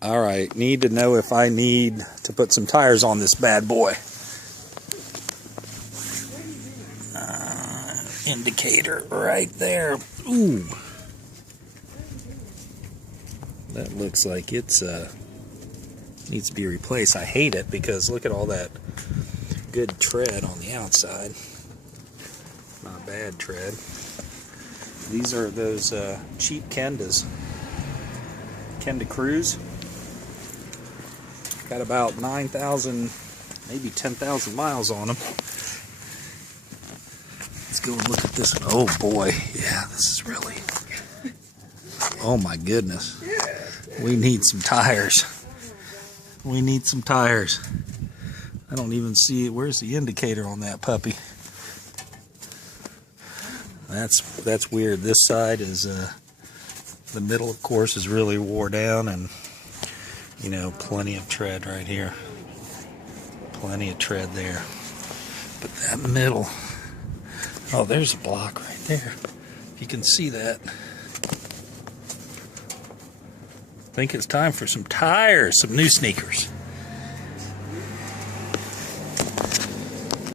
All right, need to know if I need to put some tires on this bad boy. Indicator right there. Ooh. That looks like it's needs to be replaced. I hate it because look at all that good tread on the outside. Not bad tread. These are those cheap Kendas. Kenda Cruise. Got about 9,000, maybe 10,000 miles on them. Let's go and look at this one. Oh boy, yeah, this is really, oh my goodness. We need some tires. We need some tires. I don't even see it. Where's the indicator on that puppy? That's weird. This side is, the middle of course is really wore down, and you know, plenty of tread right here. Plenty of tread there. But that middle, oh, there's a block right there. You can see that. I think it's time for some tires, some new sneakers.